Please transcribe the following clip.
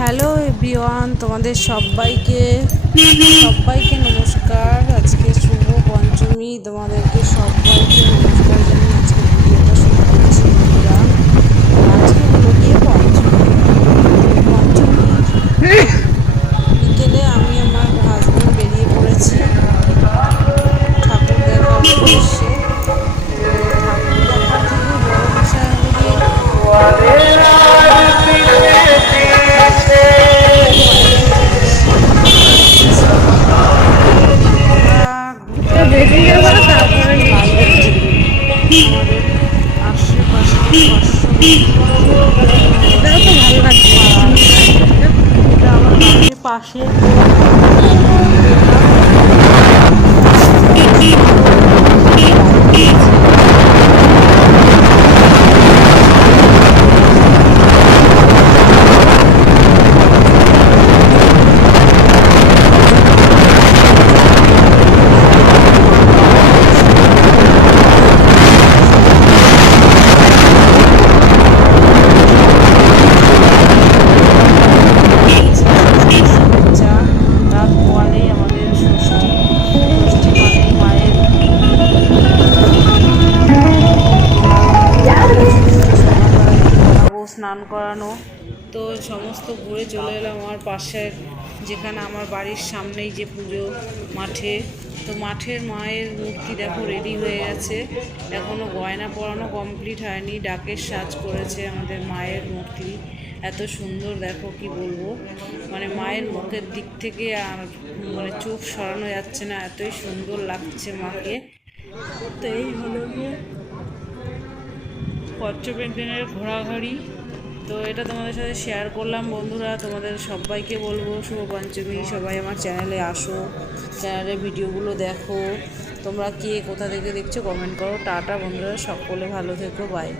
Hello everyone, তোমাদের সবাইকে নমস্কার। আজকে শুভ পঞ্চমী, তোমাদেরকে সবাইকে নমস্কার জানিয়ে আজকে ভিডিওটা শুরু করছি বন্ধুরা। আজকে হলো গিয়ে পঞ্চমী বিকেলে আমি আমার হাজব্যান্ড বেরিয়ে পড়েছি ঠাকুর দেখার উদ্দেশ্যে। তো ঠাকুর দেখার থেকে বড় বিষয় হলো গিয়ে আমাদের আশেপাশে এটা আমার বাড়ির পাশে স্নান করানো। তো সমস্ত ঘুরে চলে এলাম আমার পাশের, যেখানে আমার বাড়ির সামনেই যে পুজো মাঠে। তো মাঠের মায়ের মূর্তি দেখো রেডি হয়ে গেছে, এখনও গয়না পরানো কমপ্লিট হয়নি। ডাকের সাজ করেছে আমাদের মায়ের মূর্তি, এত সুন্দর দেখো কি বলবো, মানে মায়ের মুখের দিক থেকে আর মানে চোখ সরানো যাচ্ছে না, এতই সুন্দর লাগছে মাকে। তো এই হলো গিয়ে পঞ্চমীর দিনের ঘোরাঘুরি। তো এটা তোমাদের সাথে শেয়ার করলাম বন্ধুরা। তোমাদের সবাইকে বলবো শুভ পঞ্চমী, সবাই আমার চ্যানেলে আসো, চ্যানেলের ভিডিওগুলো দেখো। তোমরা কে কোথা থেকে দেখছো কমেন্ট করো। টাটা বন্ধুরা, সকলে ভালো থেকো, বাই।